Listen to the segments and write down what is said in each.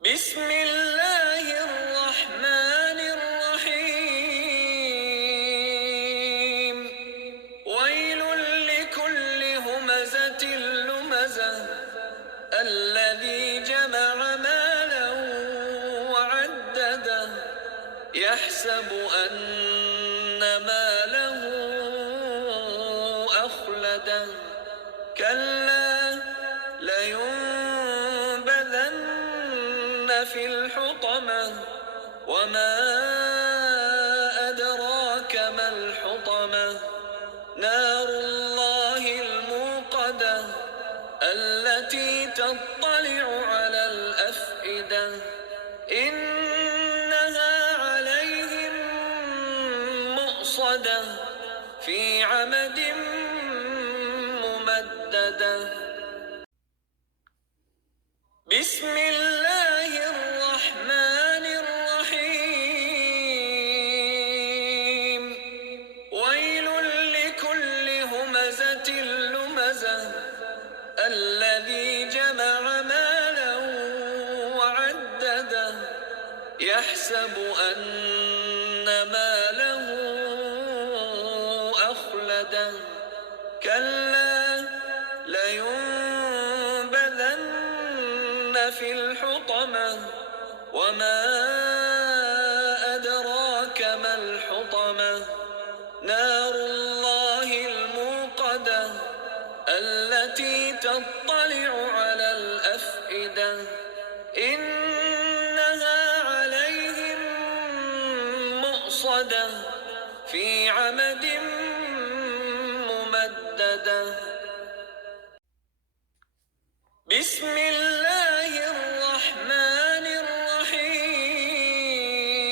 بسم الله الرحمن الرحيم ويل لكل همزة لمزة الذي جمع مالا وعدده يحسب أن ماله أخلده كلا لينبذن في الحطمة وما أدراك ما الحطمة نار الله الموقدة التي تطلع على الأفئدة إنها عليهم مؤصدة في عمد ممددة بسم الله الرحمن الرحيم ويل لكل همزة لمزة الذي جمع مالا وعدده يحسب أن ماله أخلده كلا لينبذن في الحطمة وما أدراك ما الحطمة نار الله الموقدة التي تطلع على الأفئدة إنها عليهم مؤصدة في عمد ممددة بسم الله الرحمن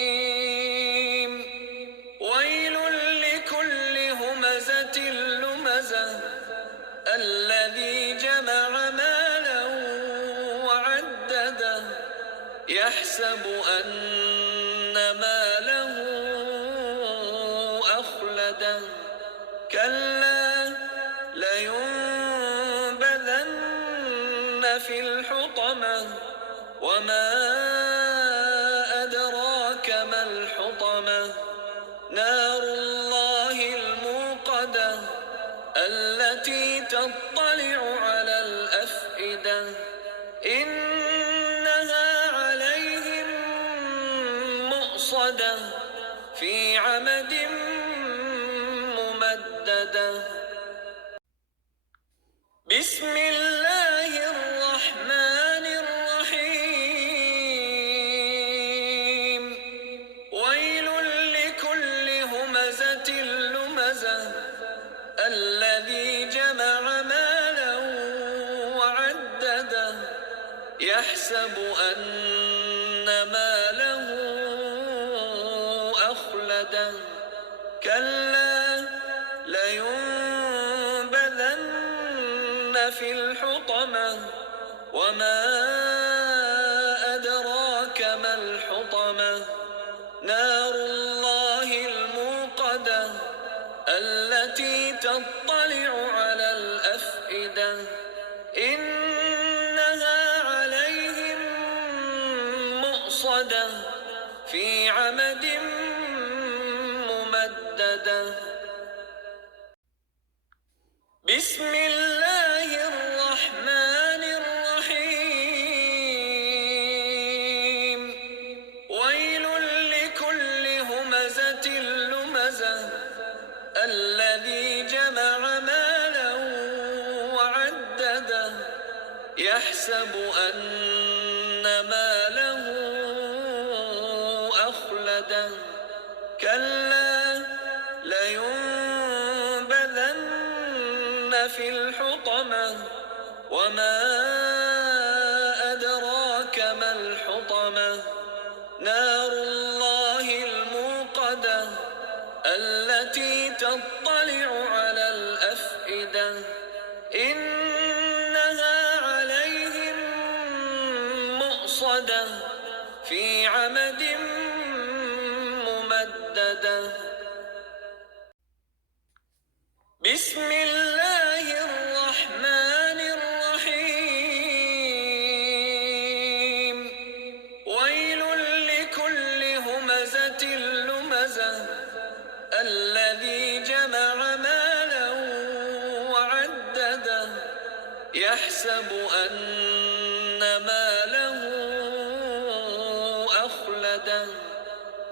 الرحيم ويل لكل همزة لمزة الذي جمع مالا وعدده يحسب أن ماله أخلده كلا لينبذن في الحطمة وما أدراك ما الحطمة نار الله الموقدة التي تطلع على الأفئدة إنها عليهم مؤصدة في عمد ممددة بسم الله الرحمن الرحيم ويل لكل همزة لمزة الذي جمع مالا وعدده يحسب أن ماله أخلده كلا لينبذن في الحطمة وما أدراك ما الحطمة نار الله الموقدة التي تطلع على الأفئدة إنها عليهم مؤصدة في عمد ممددة بسم الله الرحمن الرحيم ويل لكل همزة لمزة الذي جمع مالا وعدده يحسب أن ماله أخلده كلا لينبذن في الحطمة وما أدراك ما الحطمة نار الله الموقدة التي تطلع على الأفئدة إنها عليهم مؤصدة في عمد ممددة بسم الله الرحمن الرحيم يحسب أن ماله أخلده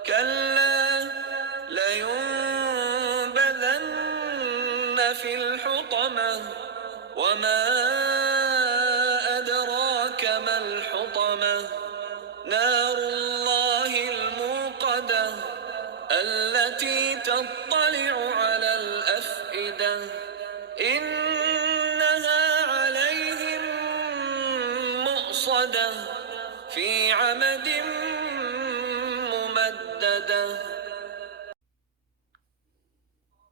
كلا لينبذن في الحطمة وما أدراك ما الحطمة نار الله الموقدة التي تطلع على الأفئدة إنها عليهم مؤصدة في عمد ممددة.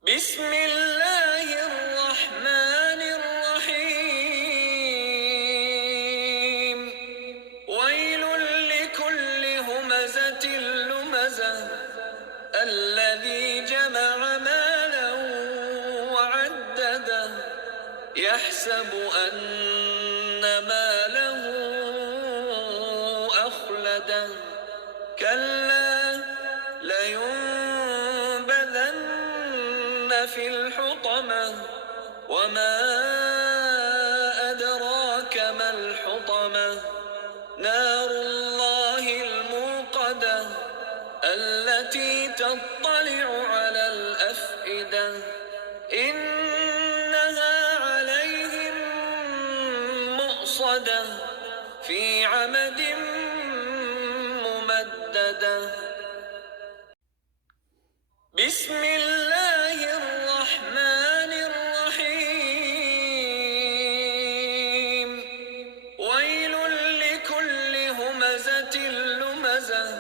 بسم الله الرحمن الرحيم ويل لكل همزة لمزة الذي جمع مالا وعدده يحسب أن ماله أخلده كلا لينبذن في الحطمة وما أدراك ما الحطمة نار الله الموقدة التي تطلع على الأفئدة إنها عليهم مؤصدة في عمد ممددة. بسم الله الرحمن الرحيم ويل لكل همزة لمزة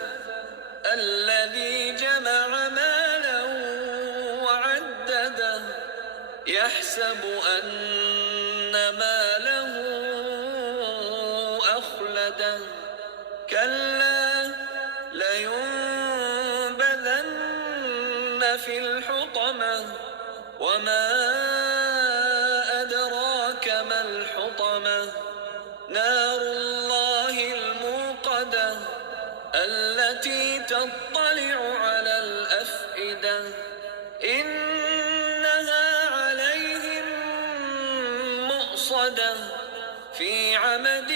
الذي جمع مالا وعدده يحسب أن ماله أخلده كلا لينبذن في الحطمة وما أدراك ما الحطمة نار الله الموقدة التي تطلع على الأفئدة إنها عليهم مؤصدة في عمد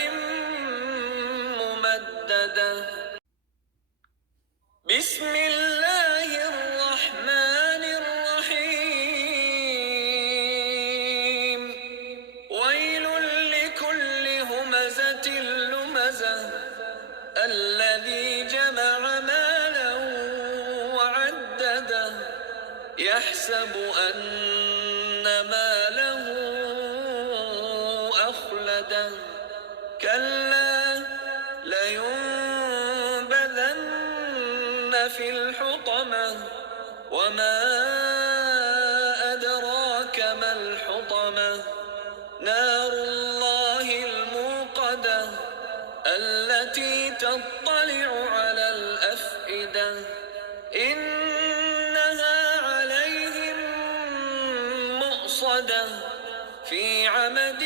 ممددة. بسم الله الرحمن الرحيم ويل لكل همزة لمزة الذي جمع مالا وعدده يحسب أن ماله أخلده كلا لينبذن في الحطمة وما أدراك ما الحطمة نار الله الموقدة التي تطلع على الأفئدة إنها عليهم مؤصدة في عمد